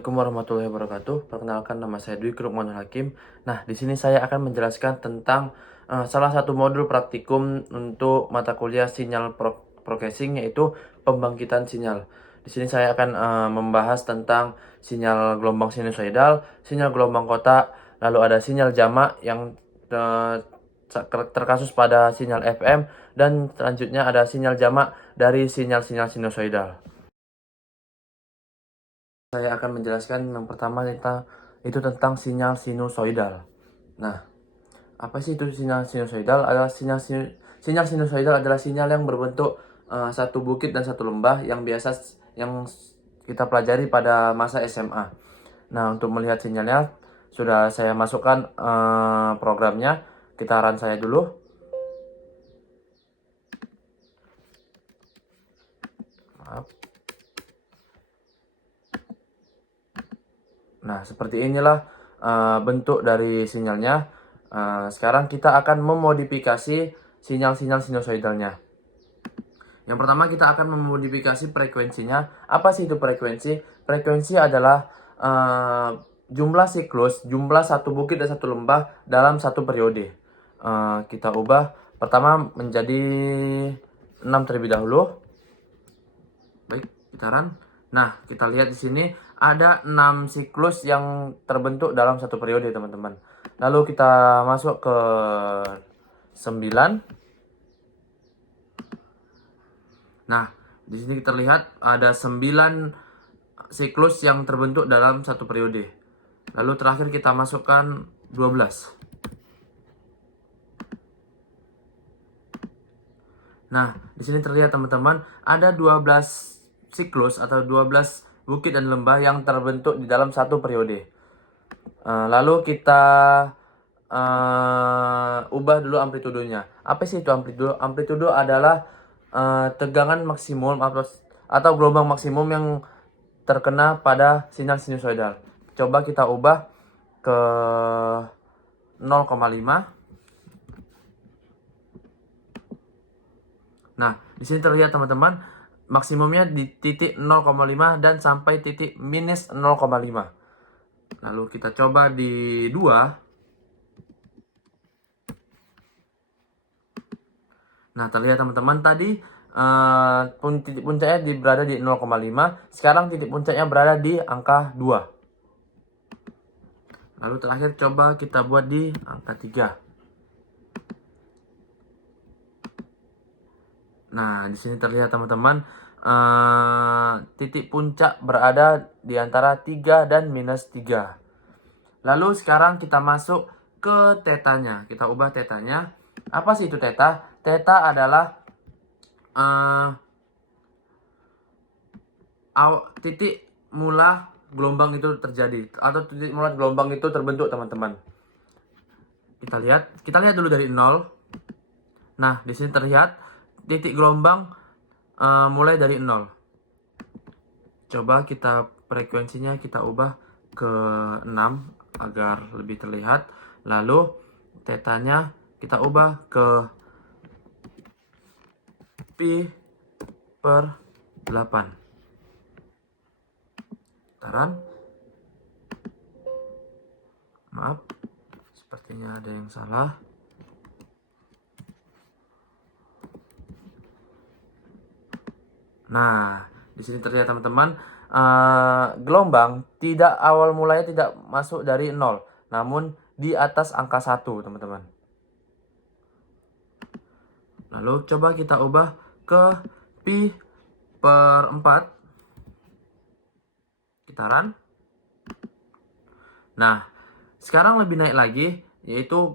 Assalamualaikum warahmatullahi wabarakatuh. Perkenalkan, nama saya Dwi Lukmanul Hakim. Nah, di sini saya akan menjelaskan tentang salah satu modul praktikum untuk mata kuliah sinyal processing, yaitu pembangkitan sinyal. Di sini saya akan membahas tentang sinyal gelombang sinusoidal, sinyal gelombang kotak, lalu ada sinyal jamak yang terkasus pada sinyal FM, dan selanjutnya ada sinyal jamak dari sinyal-sinyal sinusoidal. Saya akan menjelaskan yang pertama itu tentang sinyal sinusoidal. Nah, apa sih itu sinyal sinusoidal? Sinyal sinusoidal adalah sinyal yang berbentuk satu bukit dan satu lembah yang kita pelajari pada masa SMA. Nah, untuk melihat sinyalnya sudah saya masukkan programnya. Kita run saya dulu. Maaf. Nah, seperti inilah bentuk dari sinyalnya. Sekarang kita akan memodifikasi sinyal-sinyal sinusoidalnya. Yang pertama kita akan memodifikasi frekuensinya. Apa sih itu frekuensi? Frekuensi adalah jumlah siklus, jumlah satu bukit dan satu lembah dalam satu periode. Kita ubah pertama menjadi 6 terlebih dahulu. Baik, kita run. Nah, kita lihat di sini ada 6 siklus yang terbentuk dalam satu periode, teman-teman. Lalu kita masuk ke 9. Nah, di sini terlihat ada 9 siklus yang terbentuk dalam satu periode. Lalu terakhir kita masukkan 12. Nah, di sini terlihat teman-teman ada 12 siklus atau 12 bukit dan lembah yang terbentuk di dalam satu periode. Lalu kita ubah dulu amplitudenya. Apa sih itu amplitudo? Amplitudo adalah tegangan maksimum atau gelombang maksimum yang terkena pada sinyal sinusoidal. Coba kita ubah ke 0,5. Nah, di sini terlihat teman-teman, maksimumnya di titik 0,5 dan sampai titik minus 0,5. Lalu kita coba di 2. Nah, terlihat teman-teman tadi titik puncaknya berada di 0,5. Sekarang titik puncaknya berada di angka 2. Lalu terakhir coba kita buat di angka 3. Nah, di sini terlihat teman-teman, titik puncak berada di antara 3 dan minus 3. Lalu sekarang kita masuk ke tetanya. Kita ubah tetanya. Apa sih itu teta? Teta adalah titik mula gelombang itu terjadi, atau titik mula gelombang itu terbentuk, teman-teman. Kita lihat dulu dari 0. Nah, di sini terlihat titik gelombang mulai dari 0. Coba kita frekuensinya kita ubah ke 6 agar lebih terlihat. Lalu tetanya kita ubah ke pi per 8. Taran. Maaf, sepertinya ada yang salah. Nah, di sini terlihat teman-teman, gelombang awal mulanya tidak masuk dari 0, namun di atas angka 1, teman-teman. Lalu coba kita ubah ke pi per 4. Kita run. Nah, sekarang lebih naik lagi, yaitu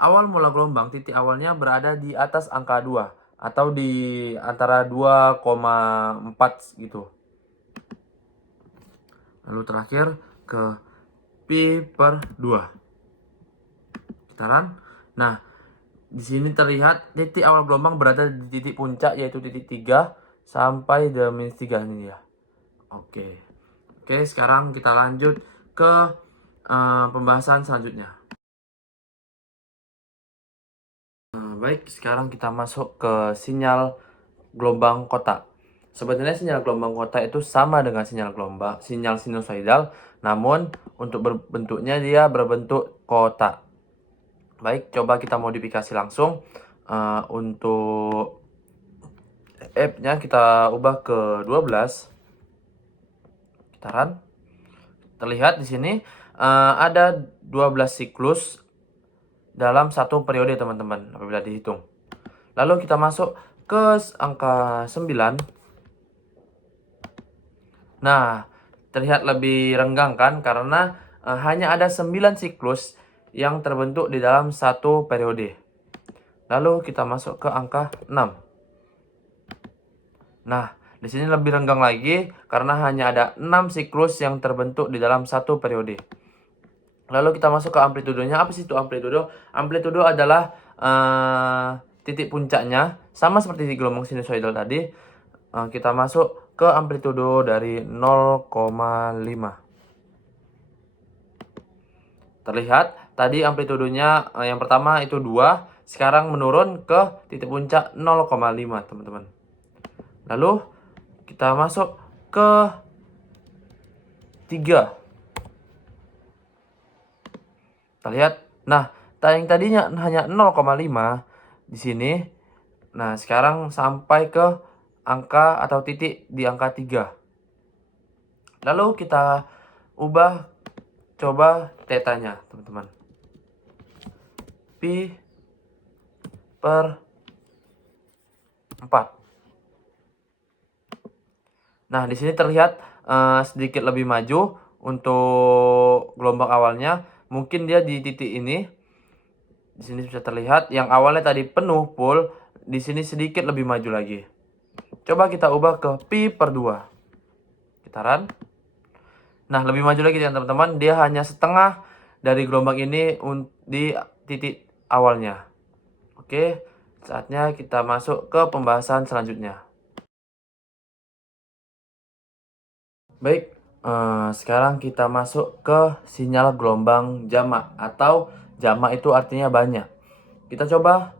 awal mula gelombang, titik awalnya berada di atas angka 2. Atau di antara 2,4 gitu. Lalu terakhir ke pi per 2. Kita run. Nah, di sini terlihat titik awal gelombang berada di titik puncak, yaitu titik 3 sampai di minus 3 ini ya. Oke, sekarang kita lanjut ke pembahasan selanjutnya. Baik, sekarang kita masuk ke sinyal gelombang kotak. Sebenarnya sinyal gelombang kotak itu sama dengan sinyal sinusoidal, namun untuk bentuknya dia berbentuk kotak. Baik, coba kita modifikasi langsung. Untuk F-nya kita ubah ke 12. Kita run. Terlihat di sini ada 12 siklus dalam satu periode, teman-teman, apabila dihitung. Lalu kita masuk ke angka 9. Nah, terlihat lebih renggang kan, karena hanya ada 9 siklus yang terbentuk di dalam satu periode. Lalu kita masuk ke angka 6. Nah, di sini lebih renggang lagi karena hanya ada 6 siklus yang terbentuk di dalam satu periode. Lalu kita masuk ke amplitudenya. Apa sih itu amplitudo? Amplitudo adalah titik puncaknya, sama seperti di gelombang sinusoidal tadi. Kita masuk ke amplitudo dari 0,5. Terlihat tadi amplitudonya yang pertama itu 2, sekarang menurun ke titik puncak 0,5, teman-teman. Lalu kita masuk ke 3. Terlihat. Nah, yang tadinya hanya 0,5 di sini. Nah, sekarang sampai ke angka atau titik di angka 3. Lalu kita ubah, coba tetanya, teman-teman. Pi per 4. Nah, di sini terlihat sedikit lebih maju untuk gelombang awalnya. Mungkin dia di titik ini. Di sini bisa terlihat yang awalnya tadi penuh full, di sini sedikit lebih maju lagi. Coba kita ubah ke pi per 2. Kita run. Nah, lebih maju lagi teman-teman. Dia hanya setengah dari gelombang ini di titik awalnya. Oke, saatnya kita masuk ke pembahasan selanjutnya. Baik, sekarang kita masuk ke sinyal gelombang jamak, atau jamak itu artinya banyak. Kita coba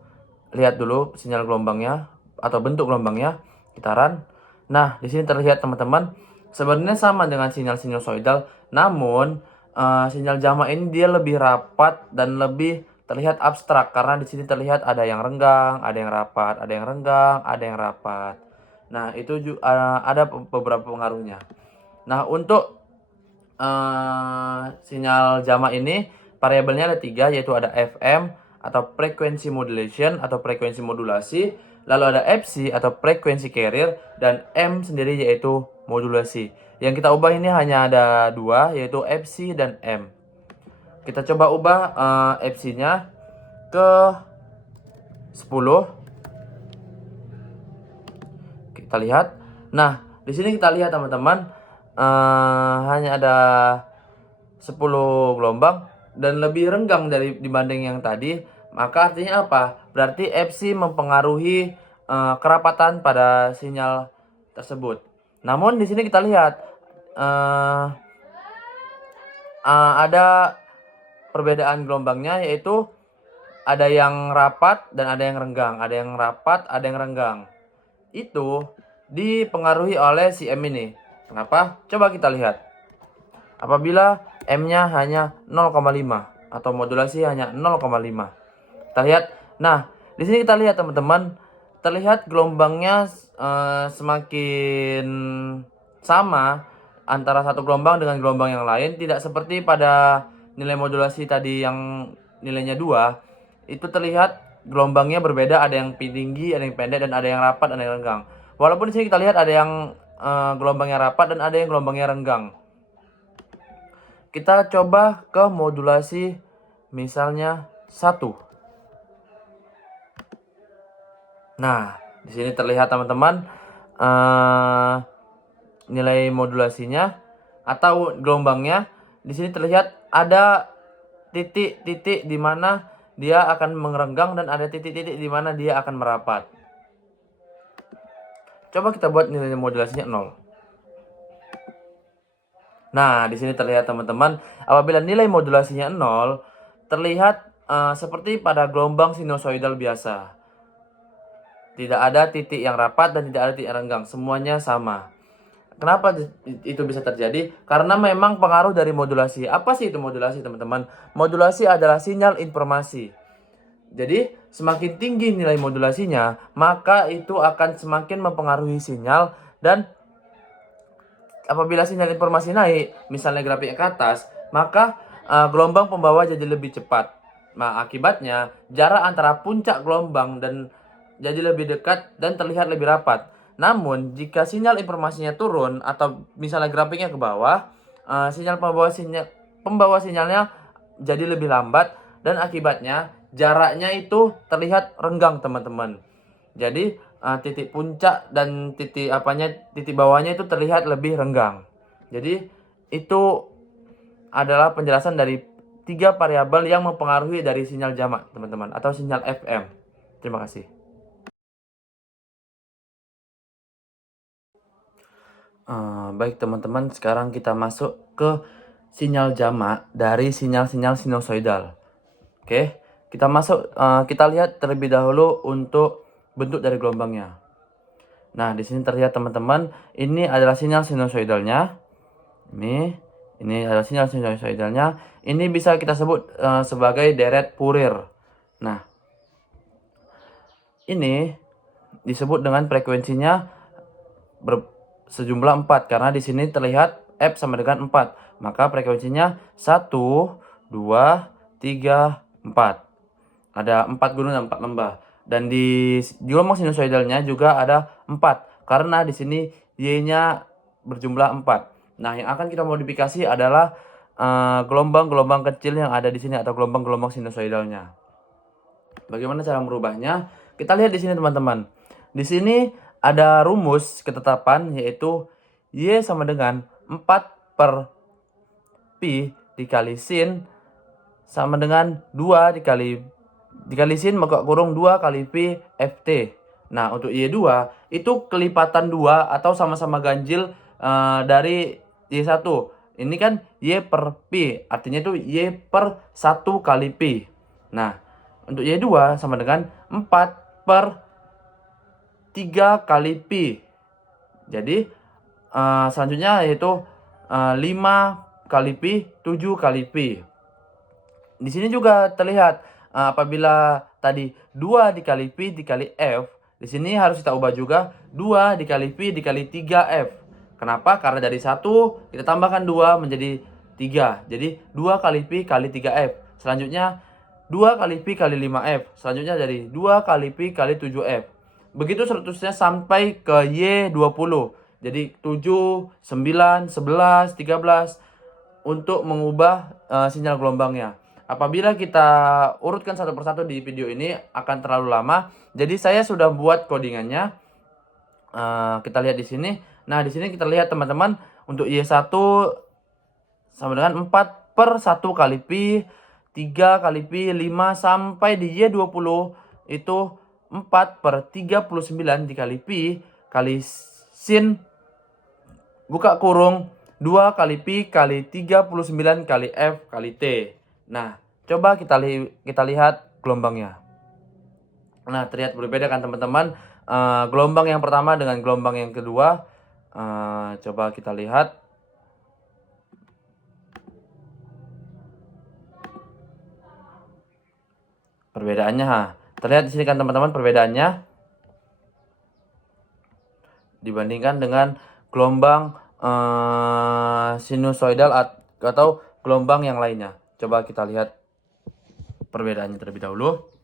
lihat dulu sinyal gelombangnya atau bentuk gelombangnya. Kita run. Nah, di sini terlihat teman-teman, sebenarnya sama dengan sinyal sinusoidal, namun sinyal jamak ini dia lebih rapat dan lebih terlihat abstrak, karena di sini terlihat ada yang renggang, ada yang rapat, ada yang renggang, ada yang rapat. Nah, itu juga ada beberapa pengaruhnya. Nah, untuk sinyal jamak ini variabelnya ada 3, yaitu ada FM atau frequency modulation atau frekuensi modulasi, lalu ada FC atau frequency carrier, dan M sendiri yaitu modulasi. Yang kita ubah ini hanya ada 2, yaitu FC dan M. Kita coba ubah FC-nya ke 10. Kita lihat. Nah, di sini kita lihat teman-teman, hanya ada 10 gelombang dan lebih renggang dibanding yang tadi. Maka artinya apa? Berarti FC mempengaruhi kerapatan pada sinyal tersebut. Namun di sini kita lihat ada perbedaan gelombangnya, yaitu ada yang rapat dan ada yang renggang, ada yang rapat, ada yang renggang. Itu dipengaruhi oleh si M ini. Kenapa? Coba kita lihat. Apabila M-nya hanya 0,5 atau modulasi hanya 0,5. Kita lihat. Nah, di sini kita lihat teman-teman, terlihat gelombangnya semakin sama antara satu gelombang dengan gelombang yang lain, tidak seperti pada nilai modulasi tadi yang nilainya 2. Itu terlihat gelombangnya berbeda, ada yang tinggi, ada yang pendek, dan ada yang rapat, ada yang renggang. Walaupun di sini kita lihat ada yang gelombangnya rapat dan ada yang gelombangnya renggang. Kita coba ke modulasi misalnya 1. Nah, di sini terlihat teman-teman nilai modulasinya atau gelombangnya. Di sini terlihat ada titik-titik di mana dia akan merenggang dan ada titik-titik di mana dia akan merapat. Coba kita buat nilai modulasinya 0. Nah, di sini terlihat teman-teman, apabila nilai modulasinya 0, terlihat seperti pada gelombang sinusoidal biasa. Tidak ada titik yang rapat dan tidak ada titik yang renggang, semuanya sama. Kenapa itu bisa terjadi? Karena memang pengaruh dari modulasi. Apa sih itu modulasi, teman-teman? Modulasi adalah sinyal informasi. Jadi, semakin tinggi nilai modulasinya, maka itu akan semakin mempengaruhi sinyal. Dan apabila sinyal informasi naik, misalnya grafiknya ke atas, maka gelombang pembawa jadi lebih cepat. Nah, akibatnya jarak antara puncak gelombang dan jadi lebih dekat dan terlihat lebih rapat. Namun, jika sinyal informasinya turun atau misalnya grafiknya ke bawah, sinyal pembawa sinyalnya jadi lebih lambat dan akibatnya jaraknya itu terlihat renggang, teman-teman. Jadi titik puncak dan titik bawahnya itu terlihat lebih renggang. Jadi itu adalah penjelasan dari 3 variabel yang mempengaruhi dari sinyal jamak, teman-teman, atau sinyal FM. Terima kasih. Baik teman-teman, sekarang kita masuk ke sinyal jamak dari sinyal-sinyal sinusoidal. Oke, kita masuk, kita lihat terlebih dahulu untuk bentuk dari gelombangnya. Nah, di sini terlihat teman-teman, ini adalah sinyal sinusoidalnya. Ini adalah sinyal sinusoidalnya. Ini bisa kita sebut sebagai deret Fourier. Nah, ini disebut dengan frekuensinya sejumlah 4 karena di sini terlihat F sama dengan 4. Maka frekuensinya 1, 2, 3, 4. Ada 4 gunung dan 4 lembah. Dan di gelombang sinusoidalnya juga ada 4 karena di sini Y-nya berjumlah 4. Nah, yang akan kita modifikasi adalah gelombang-gelombang kecil yang ada di sini atau gelombang-gelombang sinusoidalnya. Bagaimana cara merubahnya? Kita lihat di sini, teman-teman. Di sini ada rumus ketetapan yaitu Y sama dengan 4/pi dikali sin sama dengan 2 dikali sin buka kurung 2 kali pi ft. Nah, untuk Y2 itu kelipatan 2 atau sama-sama ganjil dari Y1. Ini kan Y per pi, artinya itu Y per 1 kali pi. Nah, untuk Y2 sama dengan 4/3 kali pi. Jadi selanjutnya yaitu 5 kali pi, 7 kali pi. Di sini juga terlihat apabila tadi 2 dikali pi dikali F, di sini harus kita ubah juga 2 dikali pi dikali 3F. Kenapa? Karena dari 1 kita tambahkan 2 menjadi 3. Jadi 2 kali pi kali 3F. Selanjutnya 2 kali pi kali 5F. Selanjutnya dari 2 kali pi kali 7F. Begitu seterusnya sampai ke Y20. Jadi 7, 9, 11, 13 untuk mengubah sinyal gelombangnya. Apabila kita urutkan satu persatu di video ini akan terlalu lama. Jadi saya sudah buat codingannya. Kita lihat di sini. Nah, di sini kita lihat teman-teman untuk Y1 sama dengan 4/1 kali pi, 3 kali pi, 5 sampai di Y20 itu 4/39 dikali pi kali sin buka kurung 2 kali pi kali 39 kali F kali T. Nah, coba kita lihat gelombangnya. Nah, terlihat berbeda kan teman-teman, gelombang yang pertama dengan gelombang yang kedua. Coba kita lihat. Perbedaannya, terlihat di sini kan teman-teman perbedaannya dibandingkan dengan gelombang sinusoidal atau gelombang yang lainnya. Coba kita lihat perbedaannya terlebih dahulu.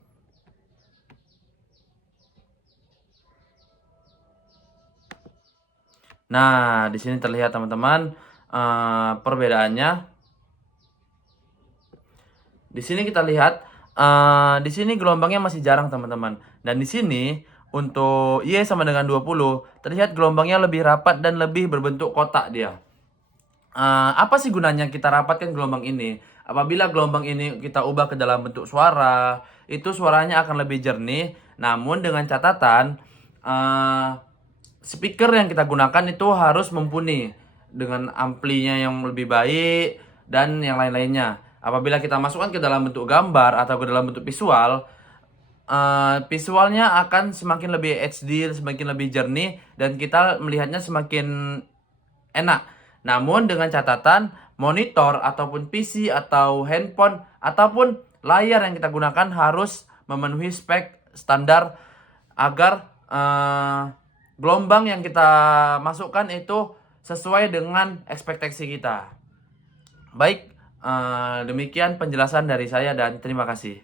Nah, di sini terlihat teman-teman perbedaannya. Di sini kita lihat di sini gelombangnya masih jarang teman-teman. Dan di sini untuk Y sama dengan 20 terlihat gelombangnya lebih rapat dan lebih berbentuk kotak dia. Apa sih gunanya kita rapatkan gelombang ini? Apabila gelombang ini kita ubah ke dalam bentuk suara, itu suaranya akan lebih jernih. Namun dengan catatan speaker yang kita gunakan itu harus mumpuni dengan amplinya yang lebih baik dan yang lain-lainnya. Apabila kita masukkan ke dalam bentuk gambar atau ke dalam bentuk visual, visualnya akan semakin lebih HD, semakin lebih jernih, dan kita melihatnya semakin enak. Namun dengan catatan monitor ataupun PC atau handphone ataupun layar yang kita gunakan harus memenuhi spek standar agar gelombang yang kita masukkan itu sesuai dengan ekspektasi kita. Baik, demikian penjelasan dari saya dan terima kasih.